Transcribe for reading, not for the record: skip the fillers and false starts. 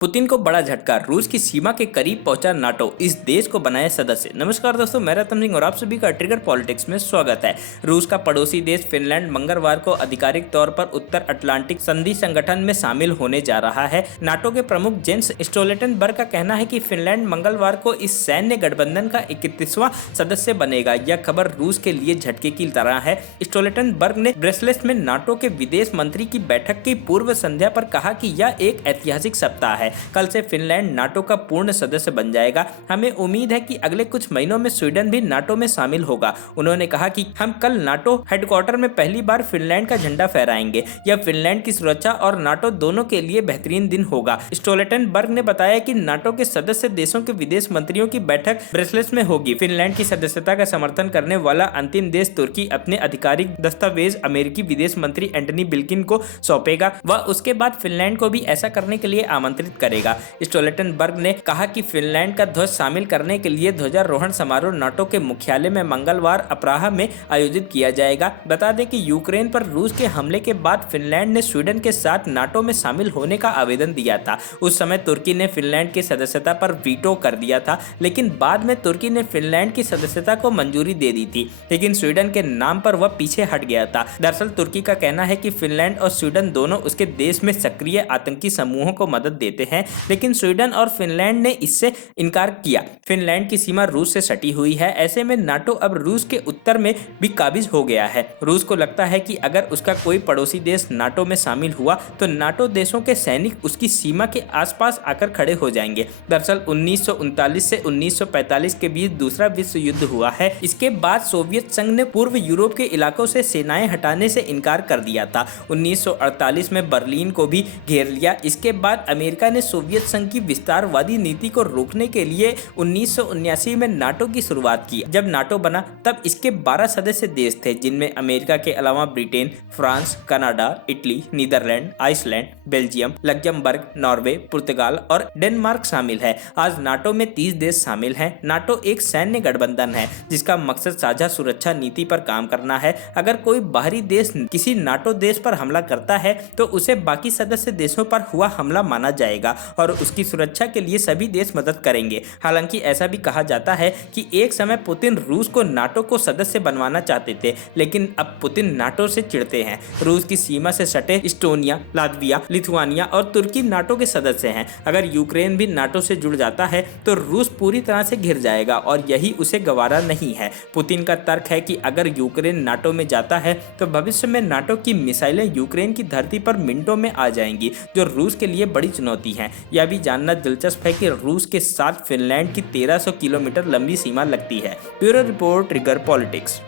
Putin को बड़ा झटका, रूस की सीमा के करीब पहुंचा नाटो, इस देश को बनाया सदस्य। नमस्कार दोस्तों, मैं रतन सिंह और आप सभी का ट्रिगर पॉलिटिक्स में स्वागत है। रूस का पड़ोसी देश फिनलैंड मंगलवार को आधिकारिक तौर पर उत्तर अटलांटिक संधि संगठन में शामिल होने जा रहा है। नाटो के प्रमुख जेंस स्टोल्टेनबर्ग का कहना है कि फिनलैंड मंगलवार को इस सैन्य गठबंधन का 31वां सदस्य बनेगा। यह खबर रूस के लिए झटके की तरह है। स्टोल्टेनबर्ग ने ब्रसेल्स में नाटो के विदेश मंत्री की बैठक की पूर्व संध्या पर कहा कि यह एक ऐतिहासिक सप्ताह है। कल से फिनलैंड नाटो का पूर्ण सदस्य बन जाएगा। हमें उम्मीद है कि अगले कुछ महीनों में स्वीडन भी नाटो में शामिल होगा। उन्होंने कहा कि हम कल नाटो हेडक्वार्टर में पहली बार फिनलैंड का झंडा फहराएंगे। यह फिनलैंड की सुरक्षा और नाटो दोनों के लिए बेहतरीन दिन होगा। स्टोल्टेनबर्ग ने बताया कि नाटो के सदस्य देशों के विदेश मंत्रियों की बैठक ब्रसेल्स में होगी। फिनलैंड की सदस्यता का समर्थन करने वाला अंतिम देश तुर्की अपने आधिकारिक दस्तावेज अमेरिकी विदेश मंत्री एंटनी ब्लिंकन को सौंपेगा। वह उसके बाद फिनलैंड को भी ऐसा करने के लिए आमंत्रित करेगा। स्टोल्टेनबर्ग ने कहा कि फिनलैंड का ध्वज शामिल करने के लिए ध्वजारोहण समारोह नाटो के मुख्यालय में मंगलवार अपराह में आयोजित किया जाएगा। बता दें कि यूक्रेन पर रूस के हमले के बाद फिनलैंड ने स्वीडन के साथ नाटो में शामिल होने का आवेदन दिया था। उस समय तुर्की ने फिनलैंड की सदस्यता पर वीटो कर दिया था, लेकिन बाद में तुर्की ने फिनलैंड की सदस्यता को मंजूरी दे दी थी, लेकिन स्वीडन के नाम पर वह पीछे हट गया था। दरअसल तुर्की का कहना है कि फिनलैंड और स्वीडन दोनों उसके देश में सक्रिय आतंकी समूहों को मदद देते हैं, लेकिन स्वीडन और फिनलैंड ने इससे इनकार किया। फिनलैंड की सीमा रूस से सटी हुई है। ऐसे में नाटो अब रूस के उत्तर में भी काबिज हो गया है। रूस को लगता है कि अगर उसका कोई पड़ोसी देश नाटो में शामिल हुआ तो नाटो देशों के सैनिक उसकी सीमा के आसपास आकर खड़े हो जाएंगे। दरअसल 1939 से 1945 के बीच दूसरा विश्व युद्ध हुआ है। इसके बाद सोवियत संघ ने पूर्व यूरोप के इलाकों से सेनाएं हटाने से इनकार कर दिया था। 1948 में बर्लिन को भी घेर लिया। इसके बाद अमेरिका ने सोवियत संघ की विस्तारवादी नीति को रोकने के लिए 1979 में नाटो की शुरुआत की। जब नाटो बना तब इसके 12 सदस्य देश थे, जिनमें अमेरिका के अलावा Britain, France, Canada, Italy, Netherlands, Iceland, Belgium, Luxembourg, Norway, पुर्तगाल और डेनमार्क शामिल है। आज नाटो में 30 देश शामिल हैं। नाटो एक सैन्य गठबंधन है जिसका मकसद साझा सुरक्षा नीति पर काम करना है। अगर कोई बाहरी देश किसी नाटो देश पर हमला करता है तो उसे बाकी सदस्य देशों पर हुआ हमला माना जाएगा और उसकी सुरक्षा के लिए सभी देश मदद करेंगे। हालांकि ऐसा भी कहा जाता है कि एक समय पुतिन रूस को नाटो को सदस्य बनवाना चाहते थे, लेकिन अब पुतिन नाटो से चिढ़ते हैं। रूस की सीमा से सटे इस्टोनिया, लातविया, लिथुआनिया और तुर्की नाटो के सदस्य हैं। अगर यूक्रेन भी नाटो से जुड़ जाता है तो रूस पूरी तरह से घिर जाएगा और यही उसे गवारा नहीं है। पुतिन का तर्क है कि अगर यूक्रेन नाटो में जाता है तो भविष्य में नाटो की मिसाइलें यूक्रेन की धरती पर मिनटों में आ जाएंगी, जो रूस के लिए बड़ी चुनौती है। यह भी जानना दिलचस्प है कि रूस के साथ फिनलैंड की 1300 किलोमीटर लंबी सीमा लगती है। Bureau report, trigger politics.